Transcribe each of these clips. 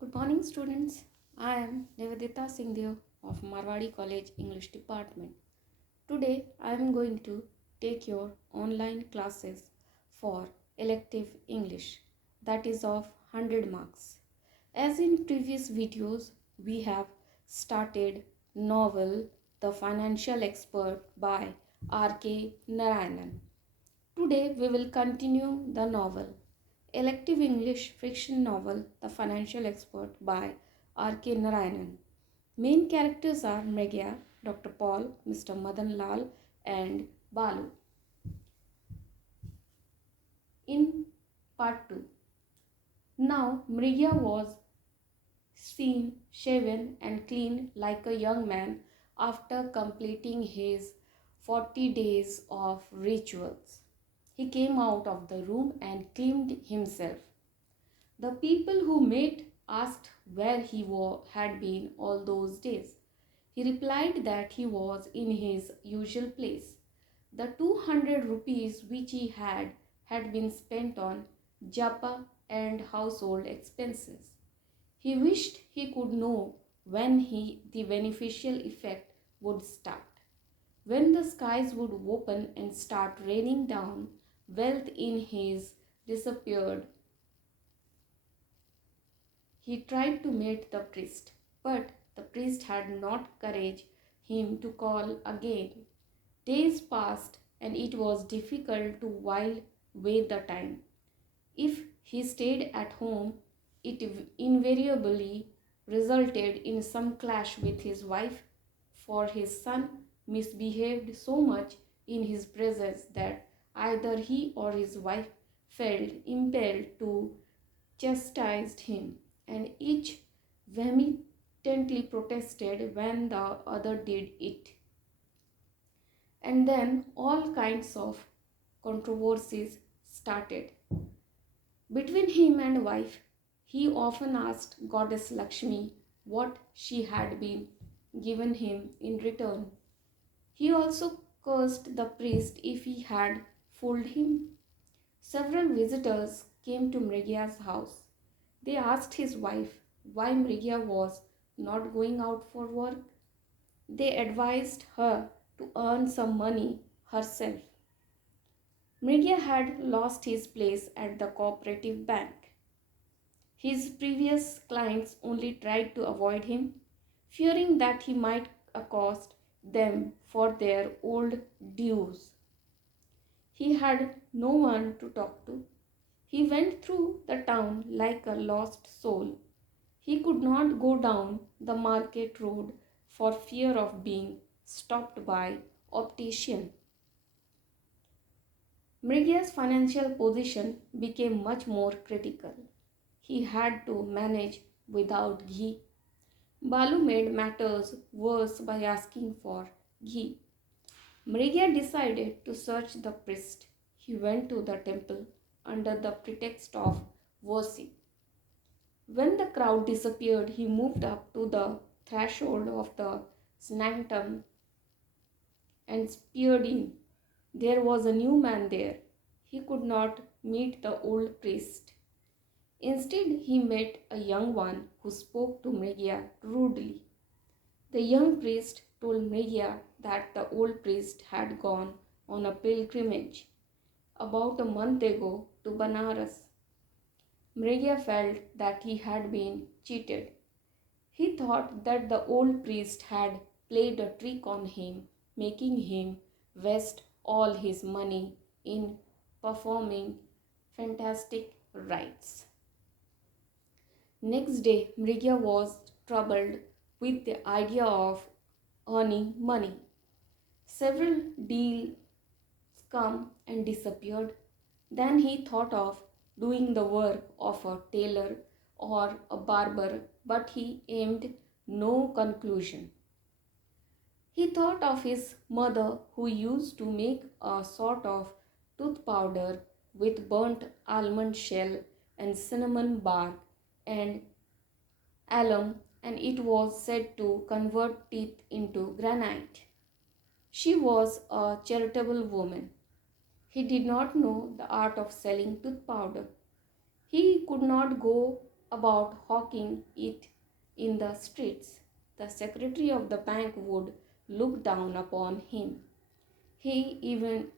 Good morning, students. I am Nivedita Singh of Marwadi College English Department. Today, I am going to take your online classes for elective English, that is of 100 marks. As in previous videos, we have started novel The Financial Expert by R.K. Narayanan. Today we will continue the novel Elective English fiction novel The Financial Expert by R.K. Narayanan. Main characters are Megha, Dr. Paul, Mr. Madan Lal, and Balu. In part 2. Now Mrigya was seen shaven and clean like a young man after completing his 40 days of rituals. He came out of the room and cleaned himself. The people who met asked where he had been all those days. He replied that he was in his usual place. The 200 rupees which he had been spent on japa and household expenses. He wished he could know when the beneficial effect would start. When the skies would open and start raining down wealth in his disappeared. He tried to meet the priest, but the priest had not courage him to call again. Days passed and it was difficult to while away the time. If he stayed at home, it invariably resulted in some clash with his wife, for his son misbehaved so much in his presence that either he or his wife felt impelled to chastise him, and each vehemently protested when the other did it. And then all kinds of controversies started. Between him and wife, he often asked Goddess Lakshmi what she had been given him in return. He also cursed the priest if he had fooled him. Several visitors came to Mrigya's house. They asked his wife why Mrigya was not going out for work. They advised her to earn some money herself. Mrigya had lost his place at the cooperative bank. His previous clients only tried to avoid him, fearing that he might accost them for their old dues. He had no one to talk to. He went through the town like a lost soul. He could not go down the market road for fear of being stopped by optician. Mrigya's financial position became much more critical. He had to manage without ghee. Balu made matters worse by asking for ghee. Mrigya decided to search the priest. He went to the temple under the pretext of worship. When the crowd disappeared, he moved up to the threshold of the sanctum and peered in. There was a new man there. He could not meet the old priest. Instead, he met a young one who spoke to Mrigya rudely. The young priest told Mrigya that the old priest had gone on a pilgrimage about a month ago to Banaras. Mrigya felt that he had been cheated. He thought that the old priest had played a trick on him, making him waste all his money in performing fantastic rites. Next day, Mrigya was troubled with the idea of earning money. Several deals come and disappeared. Then he thought of doing the work of a tailor or a barber, but he aimed no conclusion. He thought of his mother, who used to make a sort of tooth powder with burnt almond shell and cinnamon bark and alum, and it was said to convert teeth into granite. She was a charitable woman. He did not know the art of selling tooth powder. He could not go about hawking it in the streets. The secretary of the bank would look down upon him. He even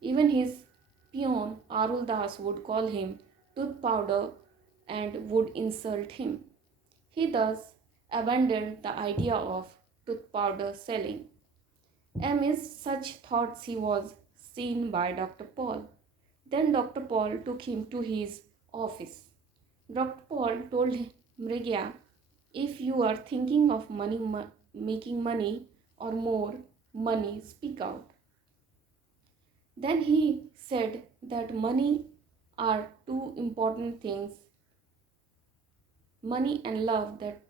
his peon Arul Das would call him tooth powder and would insult him. He thus abandoned the idea of tooth powder selling. Amidst such thoughts, he was seen by Dr. Paul. Then Dr. Paul took him to his office. Dr. Paul told Mrigya, if you are thinking of making money or more money, speak out. Then he said that are two important things, money and love that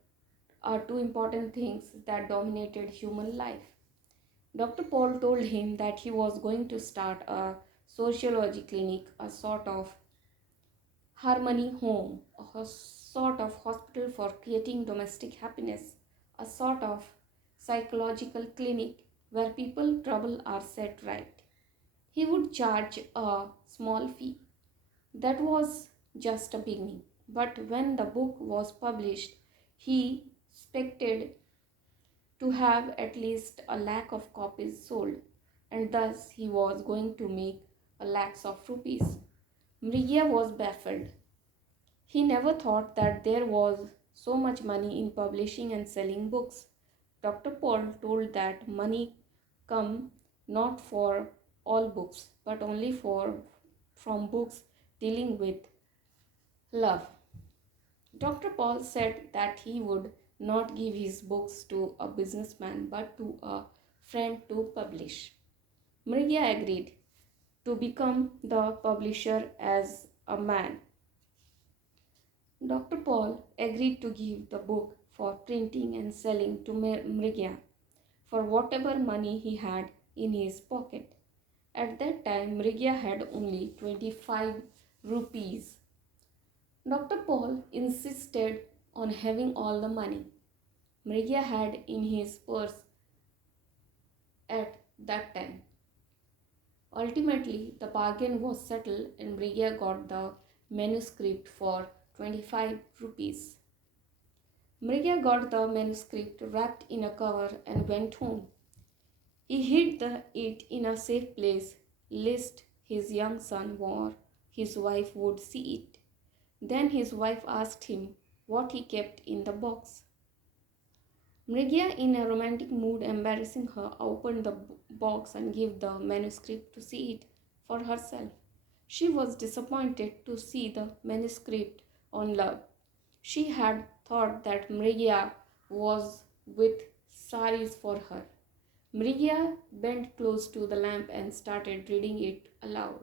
are two important things that dominated human life. Dr. Paul told him that he was going to start a sociology clinic, a sort of harmony home, a sort of hospital for creating domestic happiness, a sort of psychological clinic where people trouble are set right. He would charge a small fee. That was just a beginning. But when the book was published, he expected to have at least a lakh of copies sold, and thus he was going to make a lakhs of rupees. Mrigia was baffled. He never thought that there was so much money in publishing and selling books. Dr. Paul told that money come not for all books, but only from books dealing with love. Dr. Paul said that he would not give his books to a businessman but to a friend to publish. Mrigia agreed to become the publisher as a man. Dr. Paul agreed to give the book for printing and selling to Mrigia for whatever money he had in his pocket. At that time, Mrigia had only 25 rupees. Dr. Paul insisted on having all the money Mrigia had in his purse at that time. Ultimately, the bargain was settled and Mrigia got the manuscript for 25 rupees. Mrigia got the manuscript wrapped in a cover and went home. He hid it in a safe place lest his young son or his wife would see it. Then his wife asked him what he kept in the box. Mrigia, in a romantic mood, embarrassing her, opened the box and gave the manuscript to see it for herself. She was disappointed to see the manuscript on love. She had thought that Mrigia was with saris for her. Mrigia bent close to the lamp and started reading it aloud.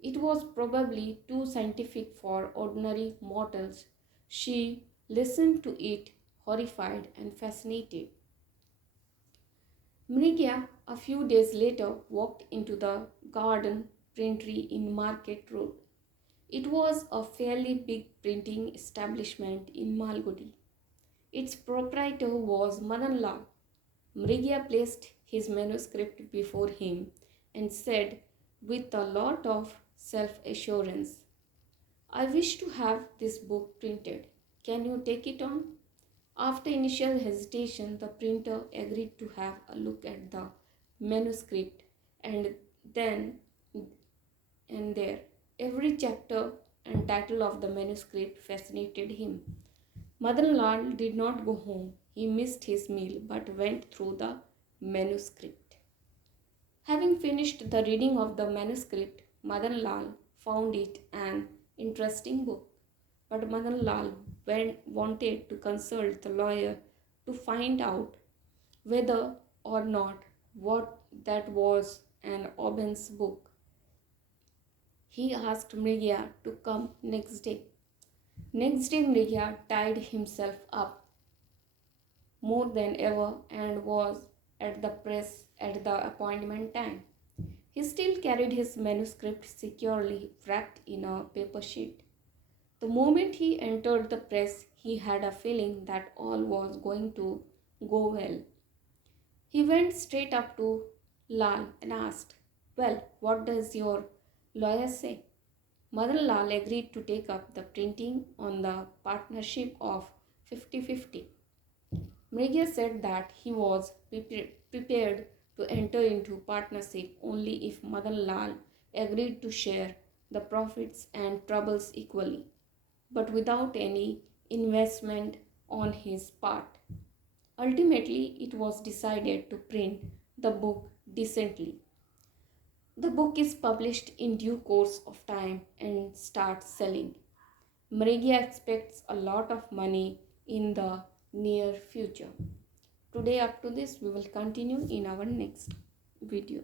It was probably too scientific for ordinary mortals. She listened to it, horrified and fascinated. Mrigia, a few days later, walked into the garden printery in Market Road. It was a fairly big printing establishment in Malgudi. Its proprietor was Madan Lal. Mrigia placed his manuscript before him and said with a lot of self-assurance, I wish to have this book printed. Can you take it on? After initial hesitation, the printer agreed to have a look at the manuscript and then and there. Every chapter and title of the manuscript fascinated him. Madan Lal did not go home. He missed his meal but went through the manuscript. Having finished the reading of the manuscript, Madan Lal found it an interesting book. But Madan Lal wanted to consult the lawyer to find out whether or not what that was an Oben's book. He asked Mrigia to come next day. Next day, Mrigia tied himself up more than ever and was at the press at the appointment time. He still carried his manuscript securely wrapped in a paper sheet. The moment he entered the press, he had a feeling that all was going to go well. He went straight up to Lal and asked, well, what does your lawyer say? Madan Lal agreed to take up the printing on the partnership of 50-50. Mrigia said that he was prepared to enter into partnership only if Madan Lal agreed to share the profits and troubles equally, but without any investment on his part. Ultimately, it was decided to print the book decently. The book is published in due course of time and starts selling. Mrigia expects a lot of money in the near future. Today, up to this, we will continue in our next video.